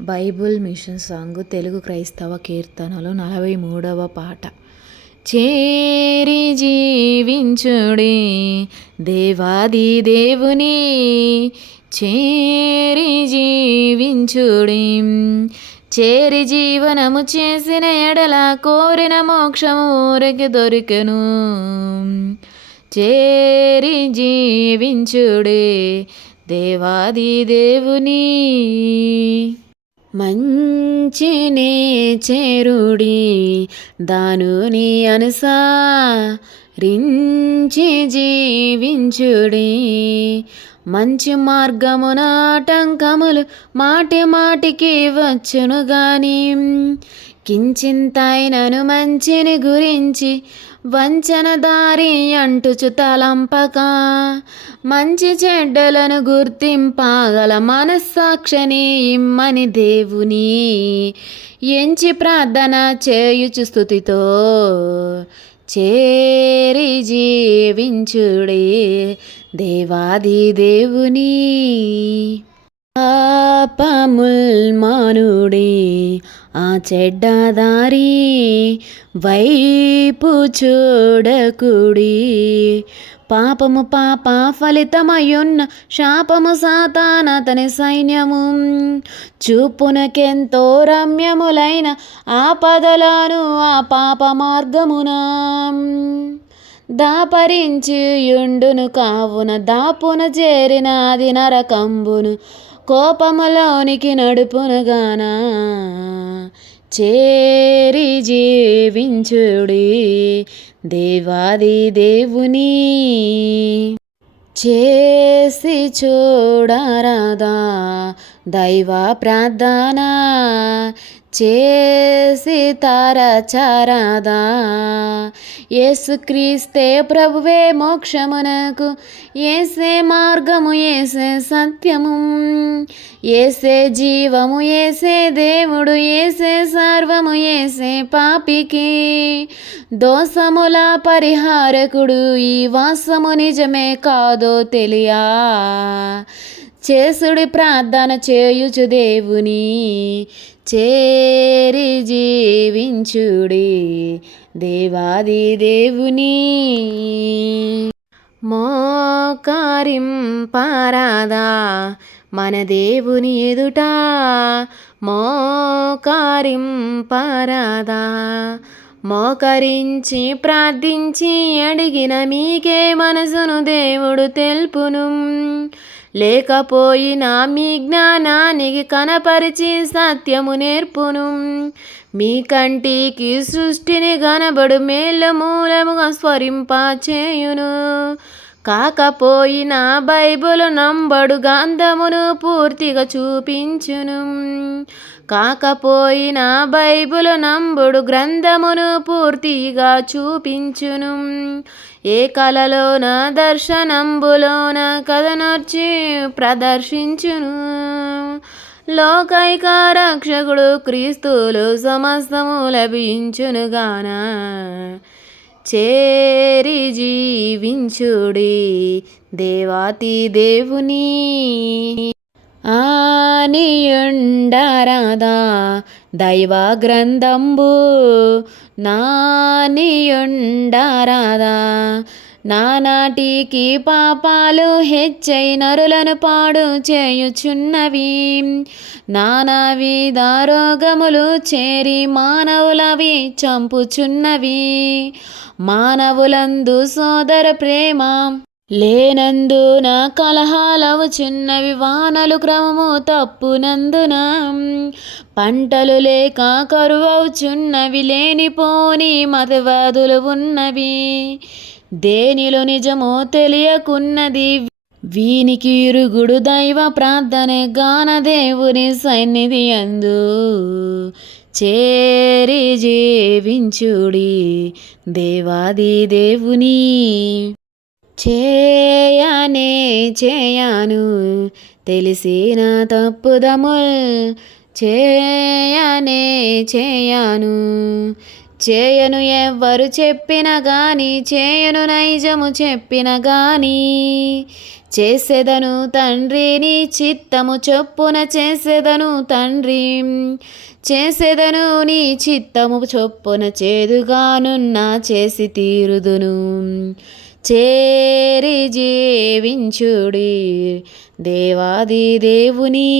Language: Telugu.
బైబుల్ మిషన్ సాంగ్ తెలుగు క్రైస్తవ కీర్తనలు నలభై మూడవ పాట. చేరి జీవించుడి దేవాది దేవుని చేరి జీవించుడి. చేరి జీవనము చేసిన ఎడల కోరిన మోక్షము ఊరికి దొరికెను. చేరి జీవించుడే దేవాది దేవుని మంచినే చేరుడి దానుని అనుసరించి జీవించుడి. మంచి మార్గమున ఆటంకములు మాటి మాటికి వచ్చును గాని కించింతైనను మంచిని గురించి వంచనదారి అంటుచు తలంపక మంచి చెడ్డలను గుర్తింపగల మనస్సాక్షిని ఇమ్మని దేవుని. ఎంచి ప్రార్థన చేయుచు స్థుతితో చేరి జీవించుడే దేవాది దేవుని. పాపముల్ మానుడి ఆ చెడ్డదారి వైపు చూడకుడి. పాపము పాప ఫలితమయ్యున్న శాపము సాతానతని సైన్యము. చూపునకెంతో రమ్యములైన ఆపదలను ఆ పాప మార్గమున. దాపరించి యుండును కావున దాపున చేరినది నరకంబును కోపములోనికి నడుపునుగానా. చేరి జీవించుడి దేవాది దేవుని. చేసి చూడరాదా దైవ ప్రార్థన. చేసి తారచారాదా. యేసుక్రీస్తే ప్రభువే మోక్షమునకు ఏసే మార్గము ఏసే సత్యము. ఏసే జీవము ఏసే దేవుడు ఏసే సర్వము ఏసే పాపికి. దోషముల పరిహారకుడు ఈ వాసము నిజమే కాదో తెలియా. చేసుడి ప్రార్థన చేయుచు దేవుని చేరి జీవించుడి దేవాది దేవుని. మోకారిం పారాదా మన దేవుని ఎదుట మోకారిం పారాదా. మోకరించి ప్రార్థించి అడిగిన మీకే మనసును దేవుడు తెలుపును. లేకపోయినా మీ జ్ఞానానికి కనపరిచి సత్యము నేర్పును. మీ కంటికి సృష్టిని గనబడు మేళ్ళ మూలముగా స్వరింపచేయును. కాకపోయినా బైబుల్ నంబడు గంధమును పూర్తిగా చూపించును. కాకపోయినా బైబులు నంబుడు గ్రంథమును పూర్తిగా చూపించును. ఏ కలలోన దర్శనంబులోన కథనొచ్చి ప్రదర్శించును. లోకైక రక్షకుడు క్రీస్తులు సమస్తము లభించునుగాన చేరి జీవించుడి దేవాతి దేవుని. ఆనియుండరాదా దైవ గ్రంథంబు నానియుండరాదా. నానాటికి పాపాలు హెచ్చై నరులను పాడు చేయుచున్నవి. నానావిధ రోగములు చేరి మానవులవి చంపుచున్నవి. మానవులందు సోదర ప్రేమ లేనందున కలహాలవు చిన్నవి వానలు క్రమము తప్పునందున. పంటలు లేక కరువవుచున్నవి లేనిపోని మతవాదులు ఉన్నవి. దేనిలో నిజమో తెలియకున్నది. వీనికి ఇరుగుడు దైవ ప్రార్థన గాన దేవుని సన్నిధి అందు. చేరి జీవించుడి దేవాది దేవుని. చేయనే చేయను. తెలిసిన తప్పుదముల్ చేయనే చేయను. చేయను ఎవ్వరు చెప్పిన గాని చేయను నైజము చెప్పిన గాని. చేసేదను తండ్రిని చిత్తము చొప్పున చేసేదను తండ్రి. చేసేదను నీ చిత్తము చొప్పున చేదుగానున్న చేసి తీరుదును. చేరి జీవించుడి దేవాది దేవుని.